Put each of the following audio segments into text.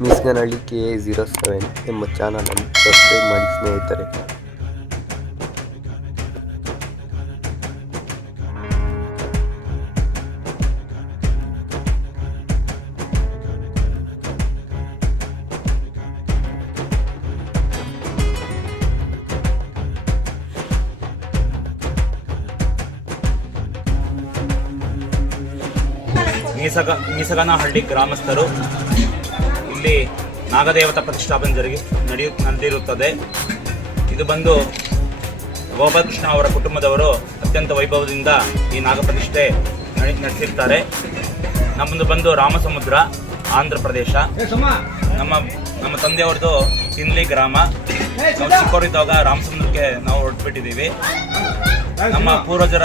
ಮೀಸ್ಗನಹಳ್ಳಿ KA07 ಎಂಬ ಚಾನಲನ್ನು subscribe ಮಾಡಿ ಸ್ನೇಹಿತರೆ. ಮೀಸಗನಹಳ್ಳಿ ಗ್ರಾಮಸ್ಥರು ಇಲ್ಲಿ ನಾಗದೇವತಾ ಪ್ರತಿಷ್ಠಾಪನೆ ನಡೆದಿರುತ್ತದೆ. ಇದು ಬಂದು ಗೋಪಾಲಕೃಷ್ಣ ಅವರ ಕುಟುಂಬದವರು ಅತ್ಯಂತ ವೈಭವದಿಂದ ಈ ನಾಗ ಪ್ರತಿಷ್ಠೆ ನಡೆಸಿರ್ತಾರೆ. ನಮ್ಮದು ಬಂದು ರಾಮಸಮುದ್ರ, ಆಂಧ್ರ ಪ್ರದೇಶ. ನಮ್ಮ ತಂದೆಯವ್ರದ್ದು ತಿನ್ಲಿ ಗ್ರಾಮ. ನಾವು ಚಿಕ್ಕವರಿದ್ದಾಗ ರಾಮಸಮುದ್ರಕ್ಕೆ ನಾವು ಹೊರಟ್ಬಿಟ್ಟಿದ್ದೀವಿ. ನಮ್ಮ ಪೂರ್ವಜರ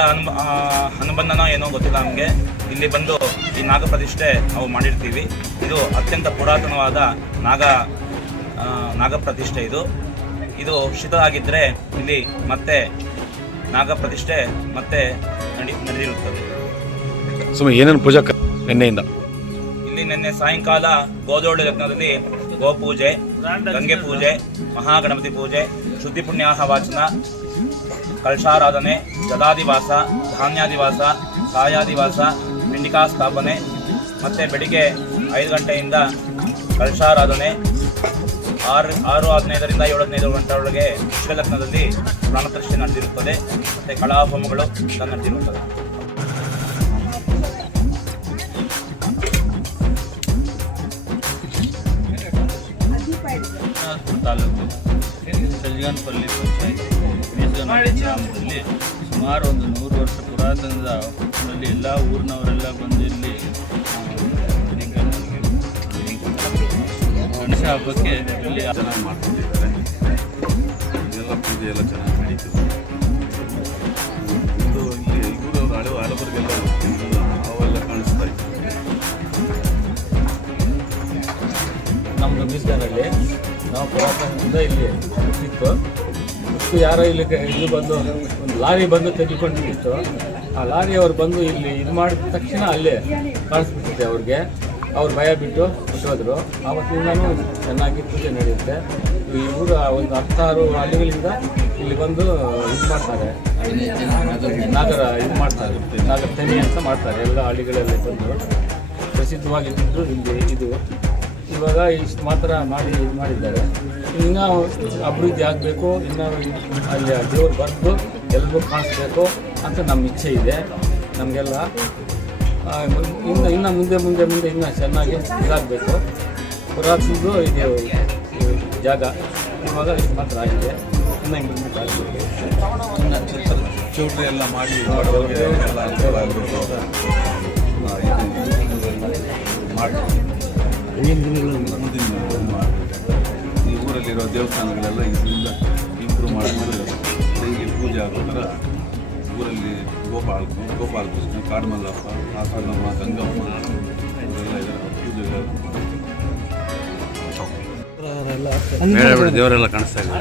ಅನುಬಂಧನ ಏನೋ ಗೊತ್ತಿಲ್ಲ ನಮಗೆ. ಇಲ್ಲಿ ಬಂದು ಈ ನಾಗ ಪ್ರತಿಷ್ಠೆ ನಾವು ಮಾಡಿರ್ತೀವಿ. ಇದು ಅತ್ಯಂತ ಪುರಾತನವಾದ ನಾಗ ಪ್ರತಿಷ್ಠೆ. ಇದು ಶಿಥಿಲಾಗಿದ್ದರೆ ಇಲ್ಲಿ ಮತ್ತೆ ನಾಗ ಪ್ರತಿಷ್ಠೆ ಮತ್ತೆ ನಡೆದಿರುತ್ತದೆ. ಏನೇನು ಪೂಜಾ ನಿನ್ನೆಯಿಂದ ಇಲ್ಲಿ ನಿನ್ನೆ ಸಾಯಂಕಾಲ ಗೋಧೋಳಿ ಲಗ್ನದಲ್ಲಿ ಗೋಪೂಜೆ, ಗಂಗೆ ಪೂಜೆ, ಮಹಾಗಣಪತಿ ಪೂಜೆ, ಶುದ್ಧಿ ಪುಣ್ಯಾಹ ವಾಚನ, ಕಲಶಾರಾಧನೆ, ಜದಾದಿವಾಸ, ಧಾನ್ಯಾದಿವಾಸ, ಸಾಯಾದಿವಾಸ, ಪಿಂಡಿಕಾ ಸ್ಥಾಪನೆ, ಮತ್ತು ಬೆಳಿಗ್ಗೆ 5 ಗಂಟೆಯಿಂದ ಕಲಶಾರಾಧನೆ, 6:15 ರಿಂದ 7:15 ಗಂಟೆಯೊಳಗೆ ಶಿವಲಗ್ನದಲ್ಲಿ ಪ್ರಾಣಪ್ರತಿಷ್ಠೆ ನಡೆದಿರುತ್ತದೆ. ಮತ್ತು ಕಳಾಹೋಮಗಳು ನಡೆದಿರುತ್ತದೆ. ತಾಲೂಕು ಸಜ್ಜಗಾನಪಲ್ಲಿ ಪಂಚಾಯತ್ ಗ್ರಾಮದಲ್ಲಿ ಸುಮಾರು ಒಂದು 100 ವರ್ಷ ಪುರಾತನದ ಅಲ್ಲಿ ಎಲ್ಲ ಊರಿನವರೆಲ್ಲ ಬಂದು ಇಲ್ಲಿ ಗಣೇಶ ಹಬ್ಬಕ್ಕೆ ಇಲ್ಲಿ ಚೆನ್ನಾಗಿ ಮಾಡ್ಕೊಂಡಿದ್ದಾರೆ. ಇದೆಲ್ಲ ಪೂಜೆ ಎಲ್ಲ ಚೆನ್ನಾಗಿ ನಡೀತದೆ. ಇದು ಇಲ್ಲಿ ಊರವರು ಹಳಬರಿಗೆಲ್ಲ ಅವೆಲ್ಲ ಕಾಣಿಸ್ತಾ ಇತ್ತು. ನಮ್ಮದು ಮೀಸ್ಗನಹಳ್ಳಿ. ನಾವು ಪುರಾತನದಿಂದ ಇಲ್ಲಿ ಇತ್ತು. ಯಾರೋ ಇಲ್ಲಿ ಬಂದು ಒಂದು ಲಾರಿ ಬಂದು ತೆಗೆದುಕೊಂಡಿತ್ತು. ಆ ಲಾರಿಯವರು ಬಂದು ಇಲ್ಲಿ ಇದು ಮಾಡಿದ ತಕ್ಷಣ ಅಲ್ಲೇ ಕಾಣಿಸ್ಬಿಟ್ಟಿದೆ ಅವ್ರಿಗೆ. ಅವ್ರು ಭಯ ಬಿಟ್ಟು ಬಿಟ್ಟೋದ್ರು. ಆವತ್ತಿಂದನೂ ಚೆನ್ನಾಗಿ ಪೂಜೆ ನಡೆಯುತ್ತೆ. ಈ ಊರ ಒಂದು 16 ಹಳ್ಳಿಗಳಿಂದ ಇಲ್ಲಿ ಬಂದು ಇದು ಮಾಡ್ತಾರೆ, ನಾಗರ ಇದು ಮಾಡ್ತಾರೆ, ನಾಗರ ತೆನಿ ಅಂತ ಮಾಡ್ತಾರೆ. ಎಲ್ಲ ಹಳ್ಳಿಗಳಲ್ಲಿ ಬಂದು ಪ್ರಸಿದ್ಧವಾಗಿದ್ದು ಇಲ್ಲಿ ಇದು ಇವಾಗ ಇಷ್ಟು ಮಾತ್ರ ಮಾಡಿ ಇದು ಮಾಡಿದ್ದಾರೆ. ಇನ್ನೂ ಅಭಿವೃದ್ಧಿ ಆಗಬೇಕು, ಇನ್ನೂ ಅಲ್ಲಿ ದೇವ್ರು ಬರೆದು ಎಲ್ರಿಗೂ ಕಾಣಿಸ್ಬೇಕು ಅಂತ ನಮ್ಮ ಇಚ್ಛೆ ಇದೆ ನಮಗೆಲ್ಲ. ಇನ್ನು ಮುಂದೆ ಇನ್ನೂ ಚೆನ್ನಾಗಿ ಇದಾಗಬೇಕು. ಪುರಾತನದ್ದು ಇದು ಜಾಗ ಇವಾಗ ಇಷ್ಟು ಮಾತ್ರ ಆಗಿದೆ. ಇನ್ನೂ ಇಂಪ್ರೂವ್ಮೆಂಟ್ ಆಗಬೇಕು. ಚೌಟ್ರಿ ಎಲ್ಲ ಮಾಡಿ ಬಡವರಿಗೆ ಎಲ್ಲ ಅನುಕೂಲ ಆಗಬೇಕು ಮಾಡಿ ಮುಂದಿನ ಈ ಊರಲ್ಲಿರೋ ದೇವಸ್ಥಾನಗಳೆಲ್ಲ ಇದರಿಂದ ಇಂಪ್ರೂವ್ ಮಾಡಿದ್ರೆ ಹೀಗೆ ಪೂಜೆ ಆಗೋ ಥರ ಊರಲ್ಲಿ ಗೋಪಾಲಕೃಷ್ಣ, ಕಾಡ್ಮಲ್ಲಪ್ಪ, ಆಸನಮ್ಮ, ಗಂಗಮ್ಮ ಇವರೆಲ್ಲ ಇದರ ಪೂಜೆಗಳು ದೇವರೆಲ್ಲ ಕಾಣಿಸ್ತಾ ಇದೆ.